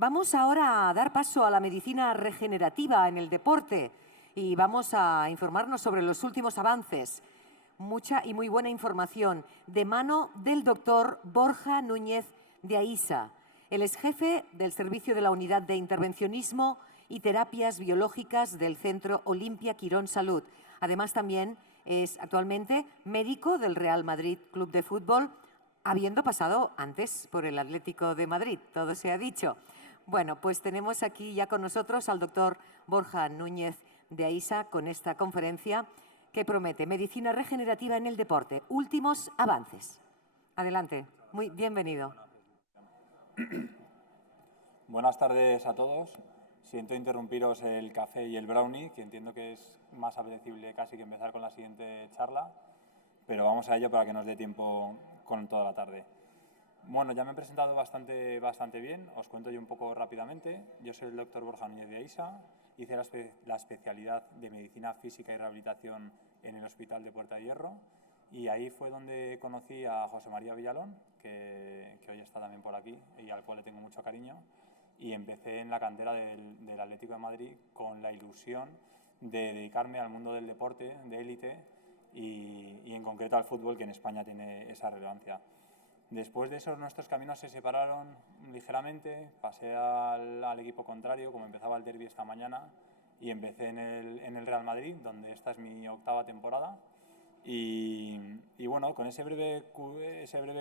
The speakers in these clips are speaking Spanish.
Vamos ahora a dar paso a la medicina regenerativa en el deporte y vamos a informarnos sobre los últimos avances. Mucha y muy buena información de mano del doctor Borja Núñez de Aisa. Él es jefe del servicio de la Unidad de Intervencionismo y Terapias Biológicas del Centro Olimpia Quirón Salud. Además, también es actualmente médico del Real Madrid Club de Fútbol, habiendo pasado antes por el Atlético de Madrid, todo se ha dicho. Bueno, pues tenemos aquí ya con nosotros al doctor Borja Núñez de Aisa con esta conferencia que promete medicina regenerativa en el deporte. Últimos avances. Adelante, muy bienvenido. Buenas tardes a todos. Siento interrumpiros el café y el brownie, que entiendo que es más apetecible casi que empezar con la siguiente charla, pero vamos a ello para que nos dé tiempo con toda la tarde. Bueno, ya me he presentado bastante bien, os cuento yo un poco rápidamente. Yo soy el doctor Borja Núñez de Aisa, hice la especialidad de Medicina Física y Rehabilitación en el Hospital de Puerta de Hierro y ahí fue donde conocí a José María Villalón, que hoy está también por aquí y al cual le tengo mucho cariño, y empecé en la cantera del Atlético de Madrid con la ilusión de dedicarme al mundo del deporte, de élite y en concreto al fútbol, que en España tiene esa relevancia. Después de eso nuestros caminos se separaron ligeramente, pasé al equipo contrario, como empezaba el derbi esta mañana, y empecé en el Real Madrid, donde esta es mi 8ª temporada. Y bueno, con ese breve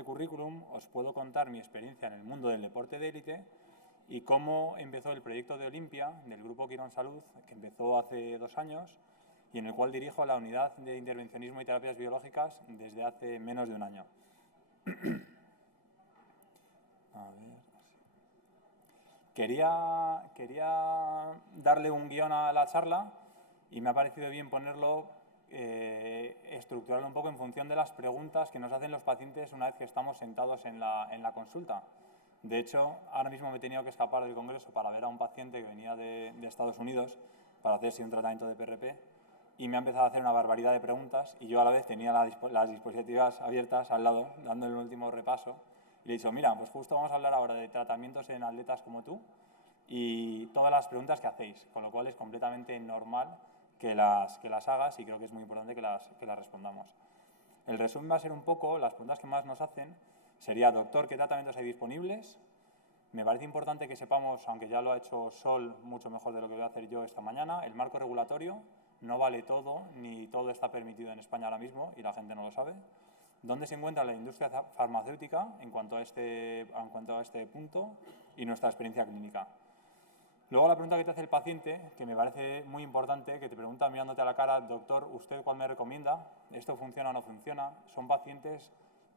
currículum os puedo contar mi experiencia en el mundo del deporte de élite y cómo empezó el proyecto de Olimpia, del Grupo Quirón Salud, que empezó hace 2 años y en el cual dirijo la Unidad de Intervencionismo y Terapias Biológicas desde hace menos de un año. A ver. Quería darle un guión a la charla y me ha parecido bien ponerlo, estructurarlo un poco en función de las preguntas que nos hacen los pacientes una vez que estamos sentados en la consulta. De hecho, ahora mismo me he tenido que escapar del congreso para ver a un paciente que venía de Estados Unidos para hacerse un tratamiento de PRP y me ha empezado a hacer una barbaridad de preguntas y yo a la vez tenía las diapositivas abiertas al lado, dándole el último repaso. Y le he dicho, mira, pues justo vamos a hablar ahora de tratamientos en atletas como tú y todas las preguntas que hacéis, con lo cual es completamente normal que las hagas y creo que es muy importante que las respondamos. El resumen va a ser un poco, las preguntas que más nos hacen sería, doctor, ¿qué tratamientos hay disponibles? Me parece importante que sepamos, aunque ya lo ha hecho Sol mucho mejor de lo que voy a hacer yo esta mañana, el marco regulatorio, no vale todo, ni todo está permitido en España ahora mismo y la gente no lo sabe. ¿Dónde se encuentra la industria farmacéutica en cuanto a este punto y nuestra experiencia clínica? Luego la pregunta que te hace el paciente, que me parece muy importante, que te pregunta mirándote a la cara, doctor, ¿usted cuál me recomienda? ¿Esto funciona o no funciona? Son pacientes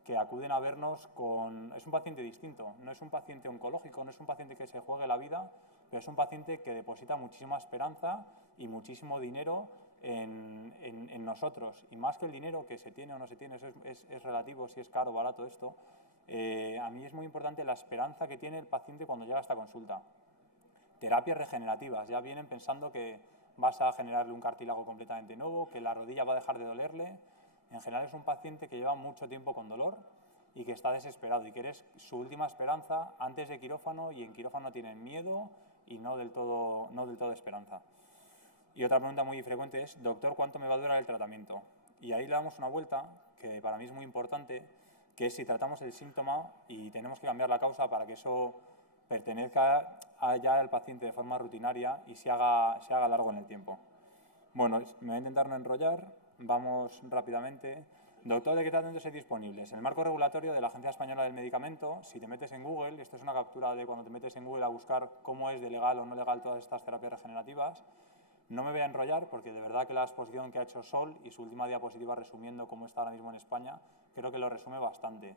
que acuden a vernos con... Es un paciente distinto, no es un paciente oncológico, no es un paciente que se juegue la vida, pero es un paciente que deposita muchísima esperanza y muchísimo dinero en nosotros. Y más que el dinero, que se tiene o no se tiene, eso es relativo, si es caro o barato esto. A mí es muy importante la esperanza que tiene el paciente cuando llega a esta consulta. Terapias regenerativas, ya vienen pensando que vas a generarle un cartílago completamente nuevo, que la rodilla va a dejar de dolerle. En general es un paciente que lleva mucho tiempo con dolor y que está desesperado y que eres su última esperanza antes de quirófano, y en quirófano tienen miedo y no del todo esperanza. Y otra pregunta muy frecuente es, doctor, ¿cuánto me va a durar el tratamiento? Y ahí le damos una vuelta, que para mí es muy importante, que es si tratamos el síntoma y tenemos que cambiar la causa para que eso pertenezca ya al paciente de forma rutinaria y se haga largo en el tiempo. Bueno, me voy a intentar no enrollar, vamos rápidamente. Doctor, ¿de qué tratamientos hay disponibles? En el marco regulatorio de la Agencia Española del Medicamento, si te metes en Google, esto es una captura de cuando te metes en Google a buscar cómo es de legal o no legal todas estas terapias regenerativas. No me voy a enrollar porque de verdad que la exposición que ha hecho Sol y su última diapositiva resumiendo cómo está ahora mismo en España, creo que lo resume bastante.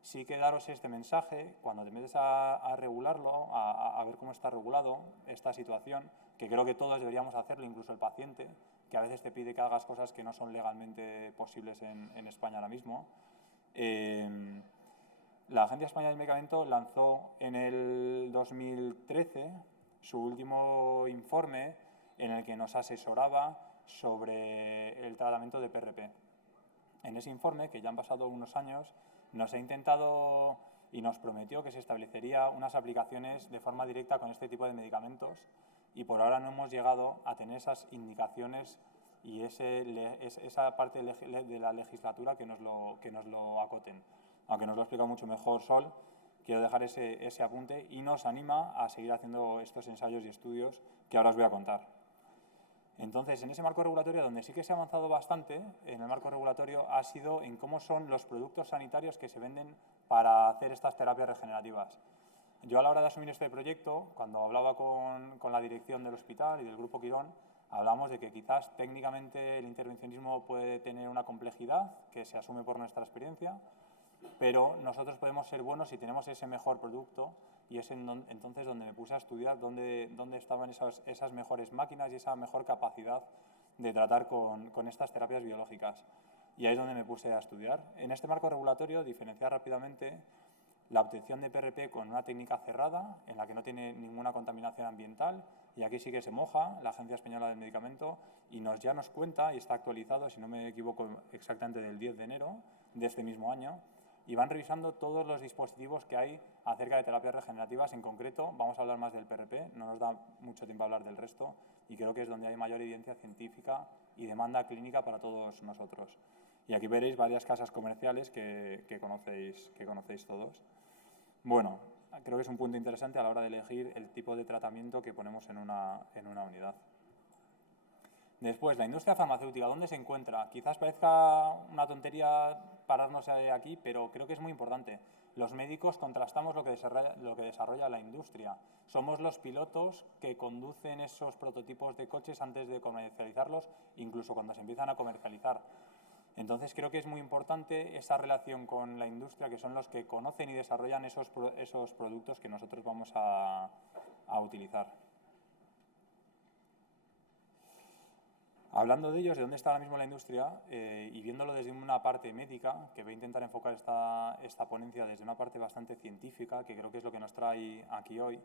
Sí que daros este mensaje, cuando te metes a regularlo, a ver cómo está regulado esta situación, que creo que todos deberíamos hacerlo, incluso el paciente, que a veces te pide que hagas cosas que no son legalmente posibles en España ahora mismo. La Agencia Española del Medicamento lanzó en el 2013 su último informe en el que nos asesoraba sobre el tratamiento de PRP. En ese informe, que ya han pasado unos años, nos ha intentado y nos prometió que se establecería unas aplicaciones de forma directa con este tipo de medicamentos y por ahora no hemos llegado a tener esas indicaciones y esa parte de la legislatura que nos lo acoten. Aunque nos lo ha explicado mucho mejor Sol, quiero dejar ese apunte y nos anima a seguir haciendo estos ensayos y estudios que ahora os voy a contar. Entonces, en ese marco regulatorio, donde sí que se ha avanzado bastante, en el marco regulatorio, ha sido en cómo son los productos sanitarios que se venden para hacer estas terapias regenerativas. Yo a la hora de asumir este proyecto, cuando hablaba con la dirección del hospital y del Grupo Quirón, hablamos de que quizás técnicamente el intervencionismo puede tener una complejidad que se asume por nuestra experiencia, pero nosotros podemos ser buenos si tenemos ese mejor producto y es entonces donde me puse a estudiar dónde estaban esas mejores máquinas y esa mejor capacidad de tratar con estas terapias biológicas. Y ahí es donde me puse a estudiar. En este marco regulatorio, diferenciar rápidamente la obtención de PRP con una técnica cerrada, en la que no tiene ninguna contaminación ambiental, y aquí sí que se moja la Agencia Española del Medicamento y ya nos cuenta, y está actualizado, si no me equivoco, exactamente del 10 de enero de este mismo año, y van revisando todos los dispositivos que hay acerca de terapias regenerativas. En concreto, vamos a hablar más del PRP, no nos da mucho tiempo a hablar del resto, y creo que es donde hay mayor evidencia científica y demanda clínica para todos nosotros. Y aquí veréis varias casas comerciales que conocéis todos. Bueno, creo que es un punto interesante a la hora de elegir el tipo de tratamiento que ponemos en una unidad. Después, la industria farmacéutica, ¿dónde se encuentra? Quizás parezca una tontería pararnos aquí, pero creo que es muy importante. Los médicos contrastamos lo que desarrolla la industria. Somos los pilotos que conducen esos prototipos de coches antes de comercializarlos, incluso cuando se empiezan a comercializar. Entonces, creo que es muy importante esa relación con la industria, que son los que conocen y desarrollan esos productos que nosotros vamos a utilizar. Hablando de ellos, de dónde está ahora mismo la industria y viéndolo desde una parte médica, que voy a intentar enfocar esta ponencia desde una parte bastante científica, que creo que es lo que nos trae aquí hoy,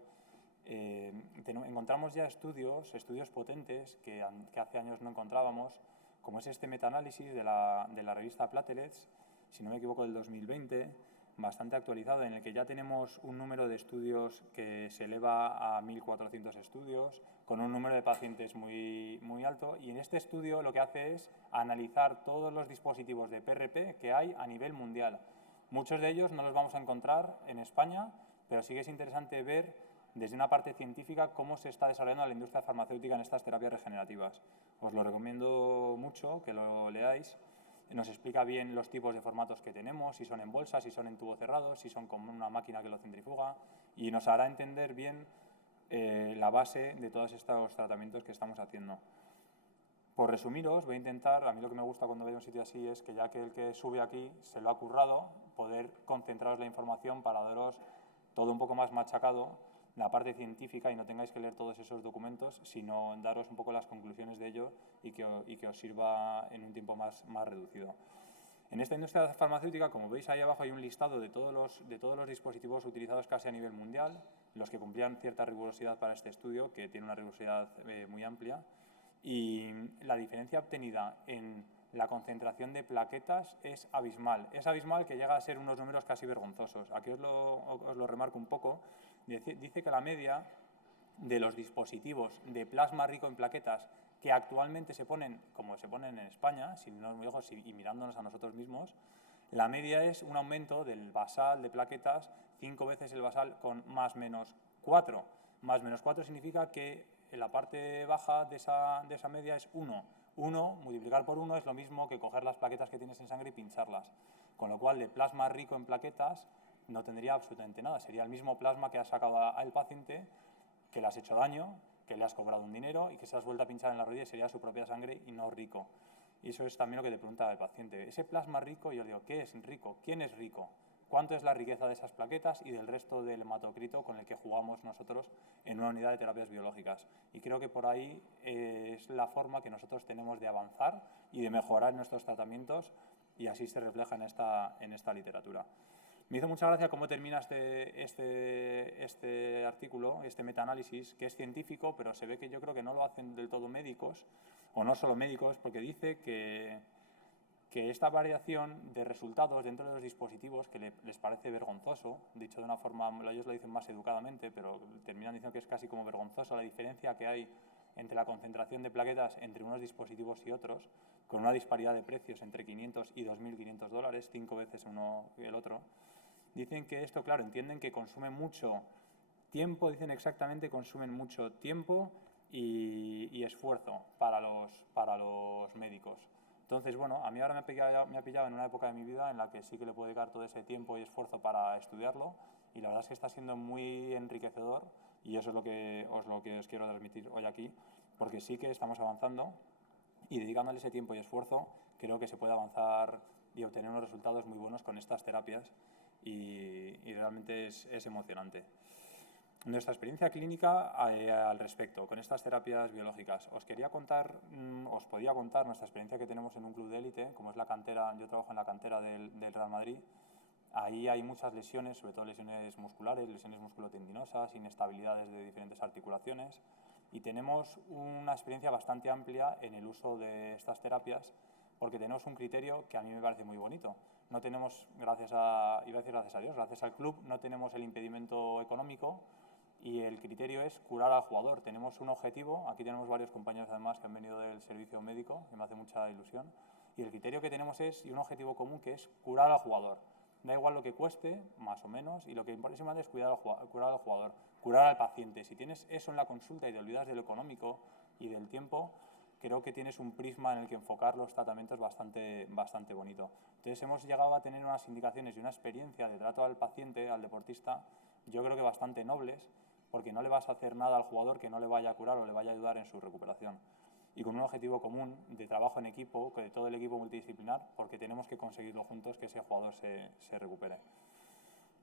encontramos ya estudios potentes que hace años no encontrábamos, como es este metaanálisis de la revista Platelets, si no me equivoco del 2020, bastante actualizado, en el que ya tenemos un número de estudios que se eleva a 1.400 estudios, con un número de pacientes muy alto, y en este estudio lo que hace es analizar todos los dispositivos de PRP que hay a nivel mundial. Muchos de ellos no los vamos a encontrar en España, pero sí que es interesante ver desde una parte científica cómo se está desarrollando la industria farmacéutica en estas terapias regenerativas. Os lo recomiendo mucho que lo leáis. Nos explica bien los tipos de formatos que tenemos, si son en bolsa, si son en tubo cerrado, si son con una máquina que lo centrifuga, y nos hará entender bien la base de todos estos tratamientos que estamos haciendo. Por resumiros, voy a intentar, a mí lo que me gusta cuando veo un sitio así es que ya que el que sube aquí se lo ha currado, poder concentraros la información para daros todo un poco más machacado, la parte científica, y no tengáis que leer todos esos documentos, sino daros un poco las conclusiones de ello y que os sirva en un tiempo más reducido. En esta industria farmacéutica, como veis ahí abajo, hay un listado de todos los dispositivos utilizados casi a nivel mundial, los que cumplían cierta rigurosidad para este estudio, que tiene una rigurosidad muy amplia, y la diferencia obtenida en la concentración de plaquetas es abismal. Es abismal, que llega a ser unos números casi vergonzosos. Aquí os lo remarco un poco. Dice que la media de los dispositivos de plasma rico en plaquetas que actualmente se ponen, como se ponen en España, sin no muy lejos y mirándonos a nosotros mismos, la media es un aumento del basal de plaquetas 5 veces el basal con más menos 4. Más menos 4 significa que en la parte baja de esa media es 1. 1 multiplicar por 1 es lo mismo que coger las plaquetas que tienes en sangre y pincharlas. Con lo cual, de plasma rico en plaquetas no tendría absolutamente nada. Sería el mismo plasma que has sacado al paciente, que le has hecho daño, que le has cobrado un dinero y que se has vuelto a pinchar en la rodilla, y sería su propia sangre y no rico. Y eso es también lo que te pregunta el paciente. Ese plasma rico, yo le digo, ¿qué es rico? ¿Quién es rico? ¿Cuánto es la riqueza de esas plaquetas y del resto del hematocrito con el que jugamos nosotros en una unidad de terapias biológicas? Y creo que por ahí es la forma que nosotros tenemos de avanzar y de mejorar nuestros tratamientos, y así se refleja en esta literatura. Me hizo mucha gracia cómo termina este artículo, este metaanálisis, que es científico, pero se ve que yo creo que no lo hacen del todo médicos, o no solo médicos, porque dice que que esta variación de resultados dentro de los dispositivos, que les parece vergonzoso, dicho de una forma, ellos lo dicen más educadamente, pero terminan diciendo que es casi como vergonzoso la diferencia que hay entre la concentración de plaquetas entre unos dispositivos y otros, con una disparidad de precios entre 500 y 2.500 dólares, 5 veces uno que el otro. Dicen que esto, claro, entienden que consume mucho tiempo, dicen exactamente, consumen mucho tiempo y esfuerzo para los médicos. Entonces, bueno, a mí ahora me ha pillado en una época de mi vida en la que sí que le puedo dedicar todo ese tiempo y esfuerzo para estudiarlo, y la verdad es que está siendo muy enriquecedor, y eso es lo que os quiero transmitir hoy aquí, porque sí que estamos avanzando, y dedicándole ese tiempo y esfuerzo creo que se puede avanzar y obtener unos resultados muy buenos con estas terapias, y realmente es emocionante. Nuestra experiencia clínica al respecto, con estas terapias biológicas. Os podía contar nuestra experiencia que tenemos en un club de élite, como es la cantera. Yo trabajo en la cantera del Real Madrid. Ahí hay muchas lesiones, sobre todo lesiones musculares, lesiones musculotendinosas, inestabilidades de diferentes articulaciones, y tenemos una experiencia bastante amplia en el uso de estas terapias, porque tenemos un criterio que a mí me parece muy bonito. No tenemos, gracias a Dios, gracias al club, no tenemos el impedimento económico, y el criterio es curar al jugador. Tenemos un objetivo, aquí tenemos varios compañeros además que han venido del servicio médico, que me hace mucha ilusión, y el criterio que tenemos es, y un objetivo común, que es curar al jugador. Da igual lo que cueste, más o menos, y lo que importa es curar al jugador, curar al paciente. Si tienes eso en la consulta y te olvidas de lo económico y del tiempo, creo que tienes un prisma en el que enfocar los tratamientos bastante bonito. Entonces hemos llegado a tener unas indicaciones y una experiencia de trato al paciente, al deportista, yo creo que bastante nobles, porque no le vas a hacer nada al jugador que no le vaya a curar o le vaya a ayudar en su recuperación. Y con un objetivo común de trabajo en equipo, de todo el equipo multidisciplinar, porque tenemos que conseguirlo juntos, que ese jugador se recupere.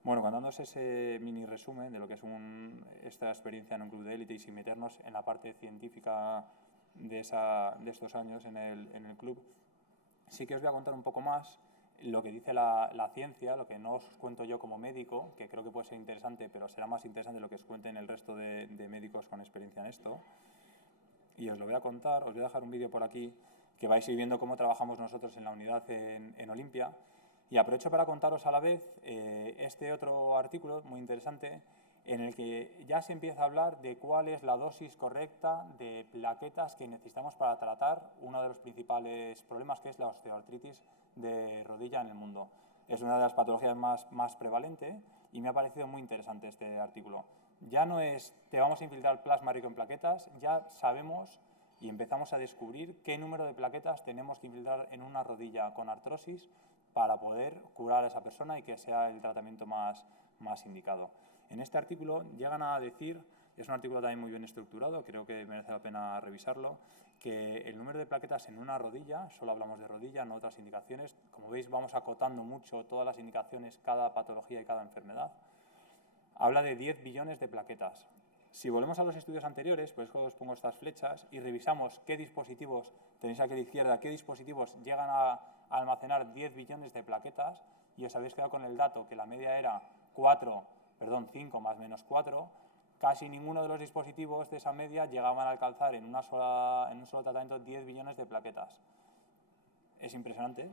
Bueno, contándose ese mini resumen de lo que es esta experiencia en un club de élite, y sin meternos en la parte científica de estos años en el club, sí que os voy a contar un poco más lo que dice la ciencia, lo que no os cuento yo como médico, que creo que puede ser interesante, pero será más interesante lo que os cuenten el resto de médicos con experiencia en esto. Y os lo voy a contar, os voy a dejar un vídeo por aquí que vais a ir viendo cómo trabajamos nosotros en la unidad en Olimpia. Y aprovecho para contaros a la vez este otro artículo muy interesante, en el que ya se empieza a hablar de cuál es la dosis correcta de plaquetas que necesitamos para tratar uno de los principales problemas, que es la osteoartritis de rodilla en el mundo. Es una de las patologías más prevalentes, y me ha parecido muy interesante este artículo. Ya no es te vamos a infiltrar plasma rico en plaquetas, ya sabemos y empezamos a descubrir qué número de plaquetas tenemos que infiltrar en una rodilla con artrosis para poder curar a esa persona y que sea el tratamiento más indicado. En este artículo llegan a decir, es un artículo también muy bien estructurado, creo que merece la pena revisarlo, que el número de plaquetas en una rodilla, solo hablamos de rodilla, no otras indicaciones, como veis vamos acotando mucho todas las indicaciones, cada patología y cada enfermedad, habla de 10 billones de plaquetas. Si volvemos a los estudios anteriores, pues os pongo estas flechas y revisamos qué dispositivos, tenéis aquí a la izquierda, qué dispositivos llegan a almacenar 10 billones de plaquetas, y os habéis quedado con el dato que la media era 5 más menos 4, casi ninguno de los dispositivos de esa media llegaban a alcanzar en un solo tratamiento 10 billones de plaquetas. Es impresionante,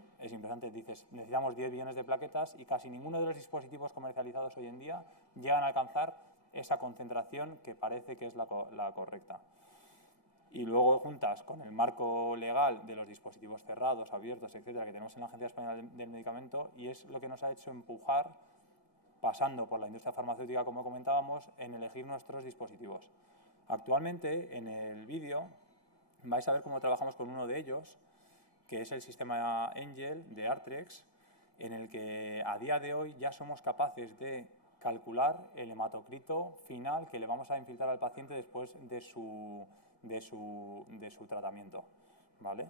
dices, necesitamos 10 billones de plaquetas y casi ninguno de los dispositivos comercializados hoy en día llegan a alcanzar esa concentración que parece que es la correcta. Y luego juntas con el marco legal de los dispositivos cerrados, abiertos, etcétera, que tenemos en la Agencia Española del Medicamento, y es lo que nos ha hecho empujar, pasando por la industria farmacéutica, como comentábamos, en elegir nuestros dispositivos. Actualmente, en el vídeo, vais a ver cómo trabajamos con uno de ellos, que es el sistema Angel de Arthrex, en el que a día de hoy ya somos capaces de calcular el hematocrito final que le vamos a infiltrar al paciente después de su tratamiento, ¿vale?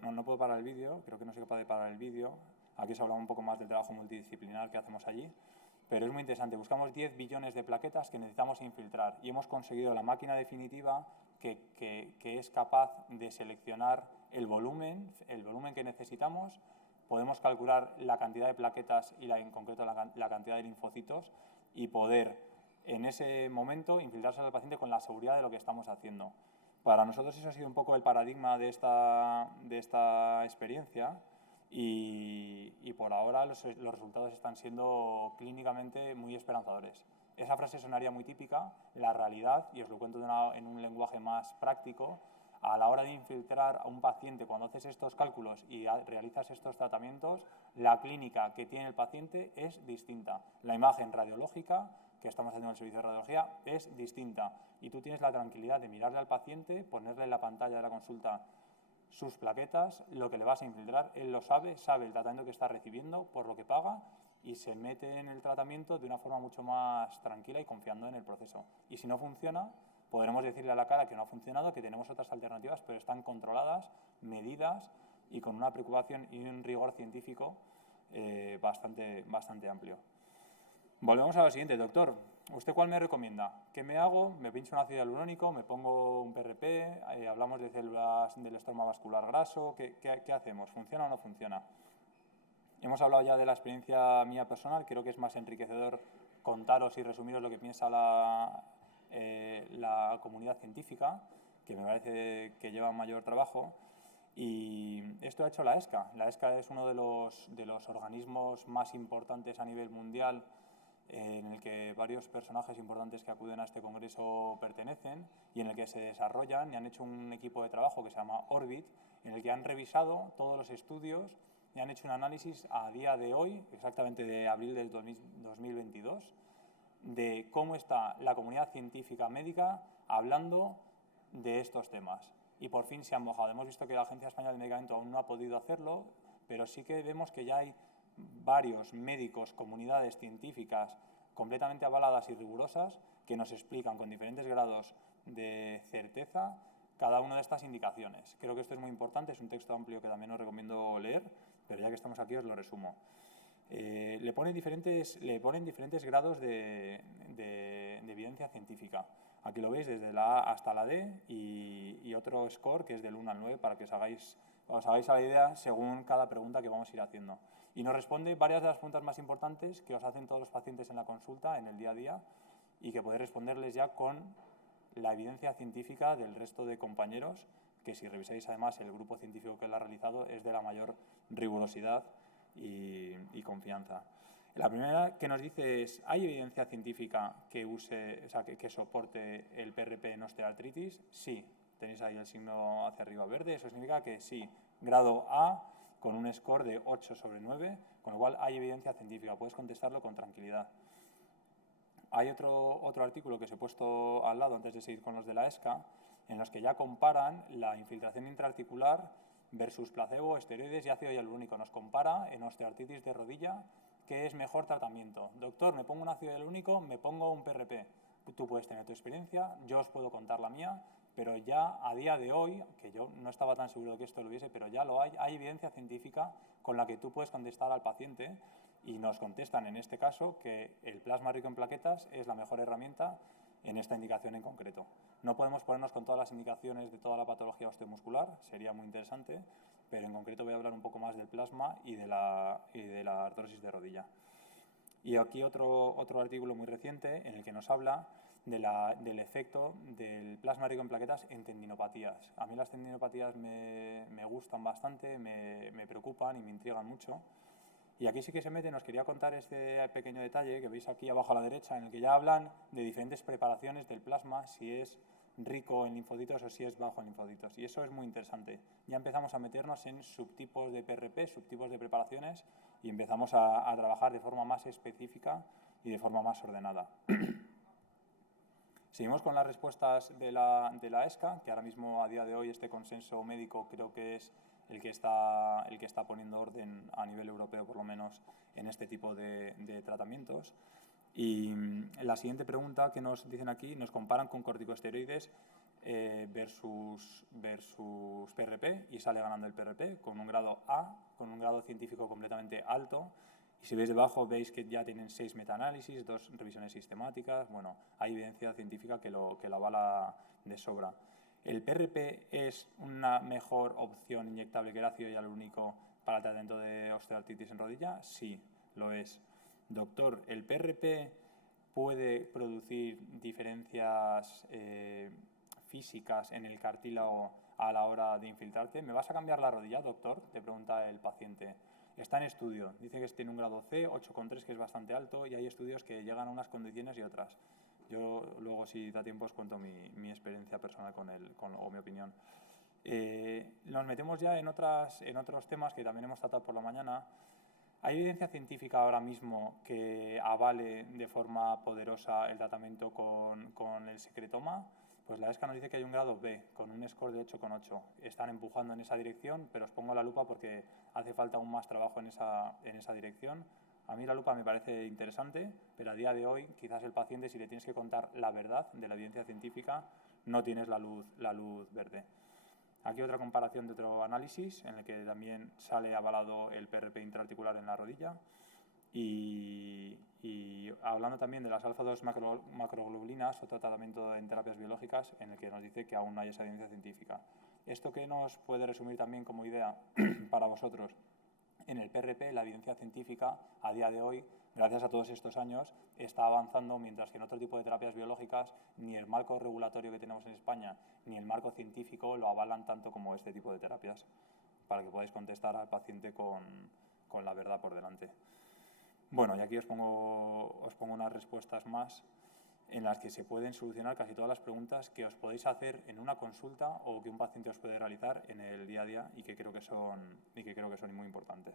No puedo parar el vídeo, creo que no soy capaz de parar el vídeo. Aquí os hablamos un poco más del trabajo multidisciplinar que hacemos allí, pero es muy interesante. Buscamos 10 billones de plaquetas que necesitamos infiltrar, y hemos conseguido la máquina definitiva que es capaz de seleccionar el volumen que necesitamos. Podemos calcular la cantidad de plaquetas y en concreto la cantidad de linfocitos, y poder en ese momento infiltrarse al paciente con la seguridad de lo que estamos haciendo. Para nosotros eso ha sido un poco el paradigma de esta experiencia y por ahora los resultados están siendo clínicamente muy esperanzadores. Esa frase sonaría muy típica, la realidad, y os lo cuento en un lenguaje más práctico, a la hora de infiltrar a un paciente, cuando haces estos cálculos y realizas estos tratamientos, la clínica que tiene el paciente es distinta. La imagen radiológica que estamos haciendo en el servicio de radiología es distinta y tú tienes la tranquilidad de mirarle al paciente, ponerle en la pantalla de la consulta sus plaquetas, lo que le vas a infiltrar, él lo sabe el tratamiento que está recibiendo, por lo que paga y se mete en el tratamiento de una forma mucho más tranquila y confiando en el proceso. Y si no funciona, podremos decirle a la cara que no ha funcionado, que tenemos otras alternativas, pero están controladas, medidas y con una preocupación y un rigor científico bastante amplio. Volvemos a lo siguiente, doctor. ¿Usted cuál me recomienda? ¿Qué me hago? ¿Me pincho un ácido hialurónico? ¿Me pongo un PRP? ¿Hablamos de células del estroma vascular graso? ¿Qué hacemos? ¿Funciona o no funciona? Hemos hablado ya de la experiencia mía personal. Creo que es más enriquecedor contaros y resumiros lo que piensa la comunidad científica, que me parece que lleva mayor trabajo. Y esto ha hecho la ESCA. La ESCA es uno de los organismos más importantes a nivel mundial en el que varios personajes importantes que acuden a este congreso pertenecen y en el que se desarrollan y han hecho un equipo de trabajo que se llama Orbit, en el que han revisado todos los estudios y han hecho un análisis a día de hoy, exactamente de abril del 2022, de cómo está la comunidad científica médica hablando de estos temas. Y por fin se han mojado. Hemos visto que la Agencia Española del Medicamento aún no ha podido hacerlo, pero sí que vemos que ya hay varios médicos, comunidades científicas completamente avaladas y rigurosas que nos explican con diferentes grados de certeza cada una de estas indicaciones. Creo que esto es muy importante, es un texto amplio que también os recomiendo leer, pero ya que estamos aquí os lo resumo. Le ponen diferentes grados de evidencia científica. Aquí lo veis desde la A hasta la D y otro score que es del 1 al 9 para que os hagáis a la idea según cada pregunta que vamos a ir haciendo. Y nos responde varias de las preguntas más importantes que os hacen todos los pacientes en la consulta, en el día a día, y que podéis responderles ya con la evidencia científica del resto de compañeros, que si revisáis además el grupo científico que lo ha realizado es de la mayor rigurosidad y confianza. La primera que nos dice es, ¿hay evidencia científica que soporte el PRP en osteoartritis? Sí, tenéis ahí el signo hacia arriba verde, eso significa que sí, grado A con un score de 8 sobre 9, con lo cual hay evidencia científica, puedes contestarlo con tranquilidad. Hay otro artículo que os he puesto al lado antes de seguir con los de la ESCA, en los que ya comparan la infiltración intraarticular versus placebo, esteroides y ácido hialurónico. Nos compara en osteoartritis de rodilla qué es mejor tratamiento. Doctor, me pongo un ácido hialurónico, me pongo un PRP. Tú puedes tener tu experiencia, yo os puedo contar la mía, pero ya a día de hoy, que yo no estaba tan seguro de que esto lo hubiese, pero ya lo hay evidencia científica con la que tú puedes contestar al paciente y nos contestan en este caso que el plasma rico en plaquetas es la mejor herramienta en esta indicación en concreto. No podemos ponernos con todas las indicaciones de toda la patología osteomuscular, sería muy interesante, pero en concreto voy a hablar un poco más del plasma y de la artrosis de rodilla. Y aquí otro artículo muy reciente en el que nos habla del efecto del plasma rico en plaquetas en tendinopatías. A mí las tendinopatías me gustan bastante, me preocupan y me intrigan mucho. Y aquí sí que se mete, nos quería contar este pequeño detalle que veis aquí abajo a la derecha, en el que ya hablan de diferentes preparaciones del plasma, si es rico en linfocitos o si es bajo en linfocitos. Y eso es muy interesante. Ya empezamos a meternos en subtipos de PRP, subtipos de preparaciones, y empezamos a trabajar de forma más específica y de forma más ordenada. Seguimos con las respuestas de la ESCA, que ahora mismo a día de hoy este consenso médico creo que es el que está poniendo orden a nivel europeo, por lo menos, en este tipo de tratamientos. Y la siguiente pregunta que nos dicen aquí, nos comparan con corticosteroides versus PRP, y sale ganando el PRP con un grado A, con un grado científico completamente alto. Y si veis debajo, veis que ya tienen 6 metaanálisis, 2 revisiones sistemáticas. Bueno, hay evidencia científica que lo avala de sobra. ¿El PRP es una mejor opción inyectable que el ácido hialurónico para el tratamiento de osteoartritis en rodilla? Sí, lo es. Doctor, ¿el PRP puede producir diferencias físicas en el cartílago a la hora de infiltrarte. ¿Me vas a cambiar la rodilla, doctor?, te pregunta el paciente. Está en estudio, dice que tiene un grado C, 8,3, que es bastante alto, y hay estudios que llegan a unas condiciones y otras. Yo luego, si da tiempo, os cuento mi experiencia personal o mi opinión. Nos metemos ya en otros temas que también hemos tratado por la mañana. ¿Hay evidencia científica ahora mismo que avale de forma poderosa el tratamiento con el secretoma? Pues la ESCA nos dice que hay un grado B, con un score de 8,8. Están empujando en esa dirección, pero os pongo la lupa porque hace falta aún más trabajo en esa dirección. A mí la lupa me parece interesante, pero a día de hoy quizás el paciente, si le tienes que contar la verdad de la evidencia científica, no tienes la luz verde. Aquí otra comparación de otro análisis en el que también sale avalado el PRP intraarticular en la rodilla. Y hablando también de las alfa-2 macroglobulinas, otro tratamiento en terapias biológicas en el que nos dice que aún no hay esa evidencia científica. ¿Esto qué nos puede resumir también como idea para vosotros? En el PRP, la evidencia científica, a día de hoy, gracias a todos estos años, está avanzando, mientras que en otro tipo de terapias biológicas ni el marco regulatorio que tenemos en España ni el marco científico lo avalan tanto como este tipo de terapias, para que podáis contestar al paciente con la verdad por delante. Bueno, y aquí os pongo unas respuestas más en las que se pueden solucionar casi todas las preguntas que os podéis hacer en una consulta o que un paciente os puede realizar en el día a día y que creo que son muy importantes.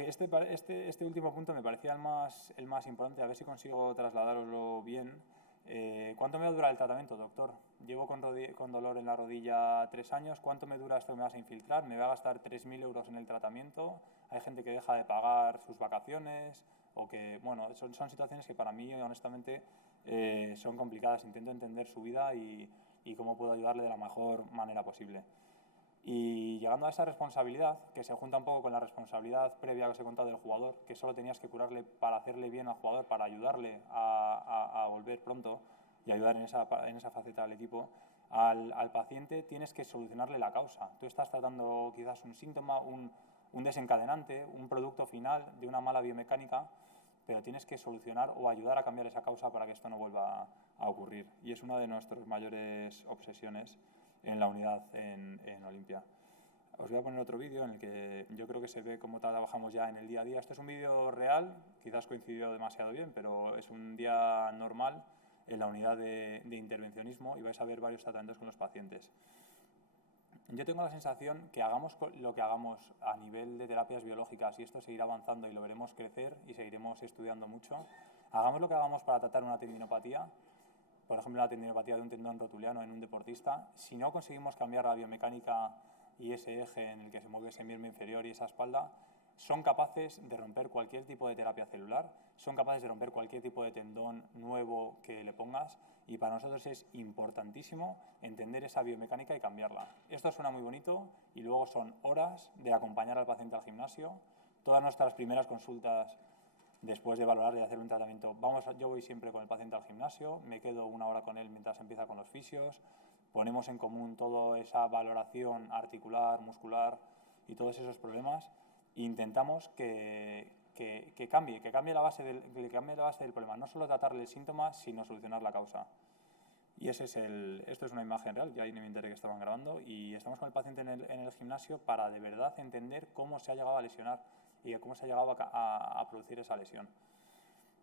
Este último punto me parecía el más importante, a ver si consigo trasladároslo bien. ¿Cuánto me va a durar el tratamiento, doctor? Llevo con dolor en la rodilla 3 años. ¿Cuánto me dura esto que me vas a infiltrar? ¿Me va a gastar 3.000 euros en el tratamiento? Hay gente que deja de pagar sus vacaciones o que, bueno, son situaciones que para mí, honestamente, son complicadas. Intento entender su vida y cómo puedo ayudarle de la mejor manera posible. Y llegando a esa responsabilidad, que se junta un poco con la responsabilidad previa que os he contado del jugador, que solo tenías que curarle para hacerle bien al jugador, para ayudarle a volver pronto y ayudar en esa faceta del equipo, al paciente tienes que solucionarle la causa. Tú estás tratando quizás un síntoma, un desencadenante, un producto final de una mala biomecánica, pero tienes que solucionar o ayudar a cambiar esa causa para que esto no vuelva a ocurrir. Y es una de nuestras mayores obsesiones en la unidad en Olimpia. Os voy a poner otro vídeo en el que yo creo que se ve cómo trabajamos ya en el día a día. Este es un vídeo real, quizás coincidió demasiado bien, pero es un día normal en la unidad de intervencionismo y vais a ver varios tratamientos con los pacientes. Yo tengo la sensación que hagamos lo que hagamos a nivel de terapias biológicas, y esto seguirá avanzando y lo veremos crecer y seguiremos estudiando mucho, hagamos lo que hagamos para tratar una tendinopatía, por ejemplo, la tendinopatía de un tendón rotuliano en un deportista, si no conseguimos cambiar la biomecánica y ese eje en el que se mueve ese miembro inferior y esa espalda, son capaces de romper cualquier tipo de terapia celular, son capaces de romper cualquier tipo de tendón nuevo que le pongas, y para nosotros es importantísimo entender esa biomecánica y cambiarla. Esto suena muy bonito y luego son horas de acompañar al paciente al gimnasio. Todas nuestras primeras consultas, después de valorar y hacer un tratamiento, yo voy siempre con el paciente al gimnasio, me quedo 1 hora con él mientras empieza con los fisios, ponemos en común toda esa valoración articular, muscular y todos esos problemas e intentamos que cambie la base del problema, no solo tratarle el síntoma, sino solucionar la causa. Y esto es una imagen real, yo ahí no me enteré que estaban grabando, y estamos con el paciente en el gimnasio para de verdad entender cómo se ha llegado a lesionar y cómo se ha llegado a producir esa lesión.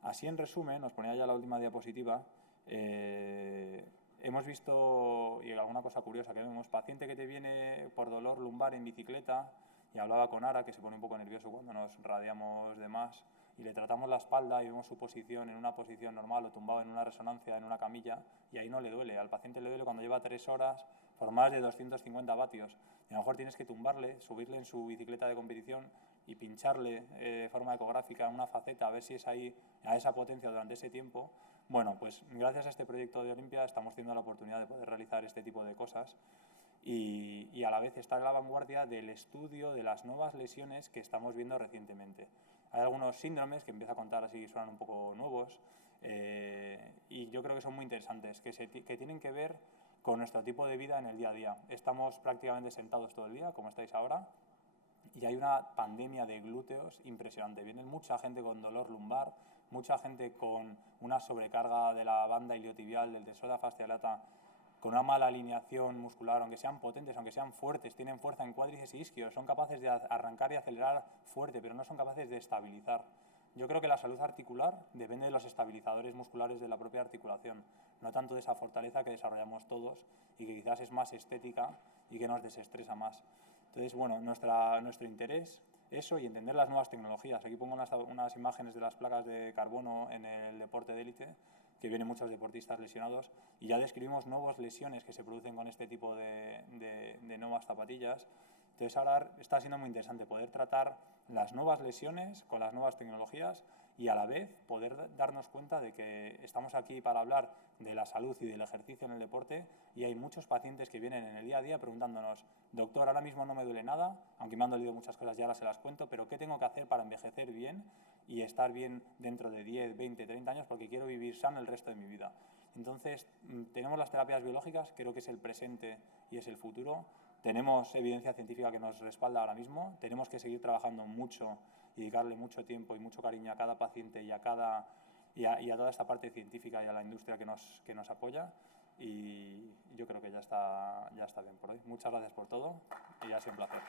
Así, en resumen, os ponía ya la última diapositiva, hemos visto, y alguna cosa curiosa que vemos, paciente que te viene por dolor lumbar en bicicleta, y hablaba con Ara, que se pone un poco nervioso cuando nos radiamos de más, y le tratamos la espalda y vemos su posición en una posición normal o tumbado en una resonancia, en una camilla, y ahí no le duele. Al paciente le duele cuando lleva 3 horas por más de 250 vatios. Y a lo mejor tienes que tumbarle, subirle en su bicicleta de competición y pincharle de forma ecográfica una faceta a ver si es ahí a esa potencia durante ese tiempo. Bueno, pues gracias a este proyecto de Olimpia estamos teniendo la oportunidad de poder realizar este tipo de cosas y a la vez estar a la vanguardia del estudio de las nuevas lesiones que estamos viendo recientemente. Hay algunos síndromes que empiezo a contar así, suenan un poco nuevos, y yo creo que son muy interesantes, que tienen que ver con nuestro tipo de vida en el día a día. Estamos prácticamente sentados todo el día, como estáis ahora, y hay una pandemia de glúteos impresionante. Viene mucha gente con dolor lumbar, mucha gente con una sobrecarga de la banda iliotibial, del tesoro fascial lata, con una mala alineación muscular, aunque sean potentes, aunque sean fuertes, tienen fuerza en cuádriceps y isquios, son capaces de arrancar y acelerar fuerte, pero no son capaces de estabilizar. Yo creo que la salud articular depende de los estabilizadores musculares de la propia articulación, no tanto de esa fortaleza que desarrollamos todos y que quizás es más estética y que nos desestresa más. Entonces, bueno, nuestro interés, eso y entender las nuevas tecnologías. Aquí pongo unas imágenes de las placas de carbono en el deporte de élite, que vienen muchos deportistas lesionados, y ya describimos nuevas lesiones que se producen con este tipo de nuevas zapatillas. Entonces ahora está siendo muy interesante poder tratar las nuevas lesiones con las nuevas tecnologías y a la vez poder darnos cuenta de que estamos aquí para hablar de la salud y del ejercicio en el deporte, y hay muchos pacientes que vienen en el día a día preguntándonos: doctor, ahora mismo no me duele nada, aunque me han dolido muchas cosas y ahora se las cuento, pero ¿qué tengo que hacer para envejecer bien y estar bien dentro de 10, 20, 30 años porque quiero vivir sano el resto de mi vida? Entonces, tenemos las terapias biológicas, creo que es el presente y es el futuro. Tenemos evidencia científica que nos respalda ahora mismo. Tenemos que seguir trabajando mucho y dedicarle mucho tiempo y mucho cariño a cada paciente y a toda esta parte científica y a la industria que nos apoya. Y yo creo que ya está bien por hoy. Muchas gracias por todo y ha sido un placer.